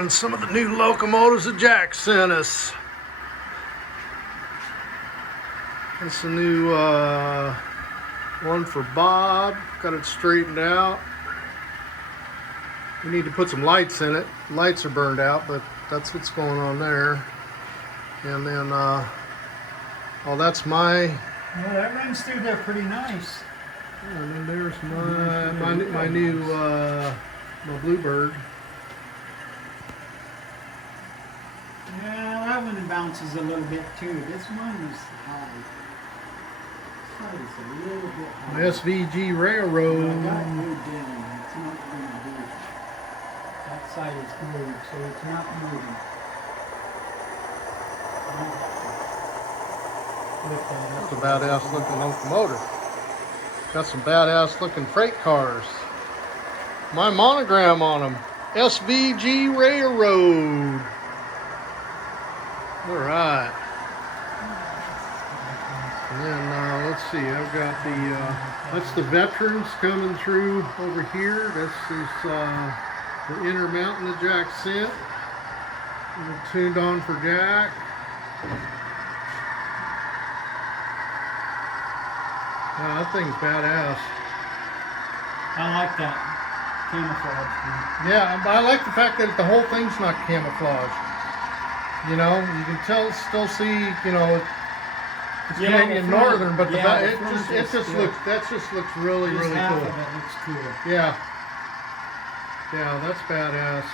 running some of the new locomotives that Jack sent us. It's a new one for Bob. Got it straightened out. We need to put some lights in it. Lights are burned out, but that's what's going on there. And then, oh, that's my. Well, that runs through there pretty nice. And then there's my new my Bluebird. Yeah, that one bounces a little bit too. This one is high. This is a little bit high. SVG Railroad. Well, I got it moved in. It's not going to do. That side is moved, so it's not moving. That's a badass looking locomotive. Got some badass looking freight cars. My monogram on them. SVG Railroad. Alright. And then let's see, I've got that's the veterans coming through over here. This is the Intermountain that Jack sent. We're tuned on for Jack. Wow, that thing's badass. I like that camouflage. Yeah, I like the fact that the whole thing's not camouflage. You know, you can still see, you know, it's Canadian Northern, but it just looks really cool. Half of it looks cool. Yeah. Yeah, that's badass.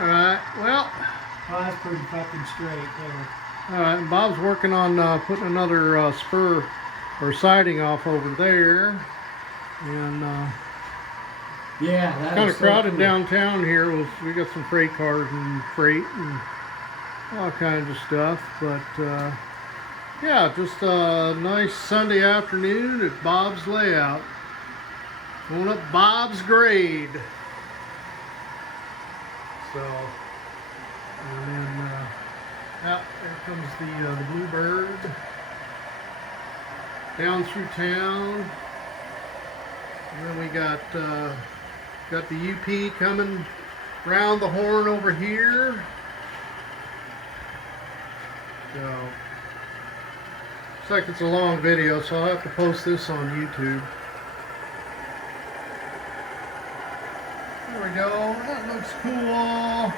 All right, well. Oh, that's pretty fucking straight there. All right, and Bob's working on putting another spur or siding off over there, and yeah, it's kind of crowded downtown here. We got some freight cars and freight and all kinds of stuff, but yeah, just a nice Sunday afternoon at Bob's Layout. Going up Bob's grade. So, and then out there comes the Bluebird down through town, and then we got the UP coming round the horn over here. So looks like it's a long video, so I'll have to post this on YouTube. There we go. That looks cool.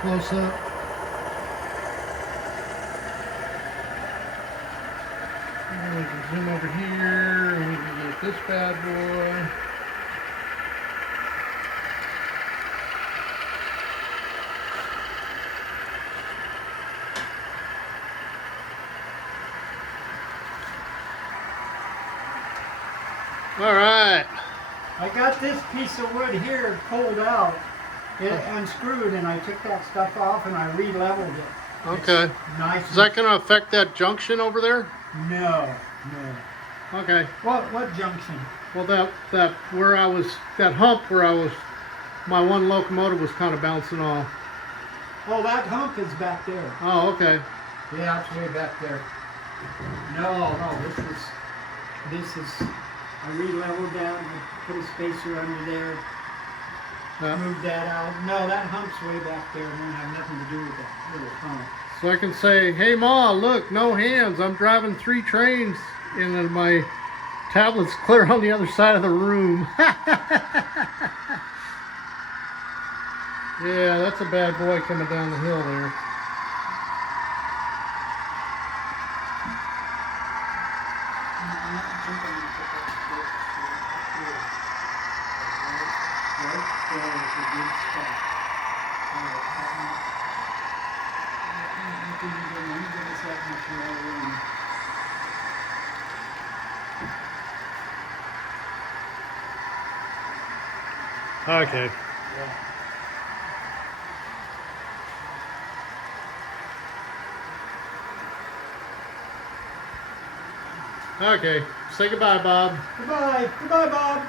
Close up. And we can zoom over here, and we can get this bad boy. All right. I got this piece of wood here pulled out. It unscrewed, and I took that stuff off and I re-leveled it. Okay. It's nice. Is that going to affect that junction over there? No. Okay. What junction? Well, that where I was, that hump where I was, my one locomotive was kind of bouncing off. Oh, that hump is back there. Oh, okay. Yeah, it's way back there. No, this is. I re-leveled that. I put a spacer under there. Moved that out. No, that hump's way back there. It won't have nothing to do with that little hump. So I can say, hey Ma, look, no hands. I'm driving 3 trains and then my tablet's clear on the other side of the room. Yeah, that's a bad boy coming down the hill there. Okay. Okay. Say goodbye, Bob. Goodbye. Goodbye, Bob.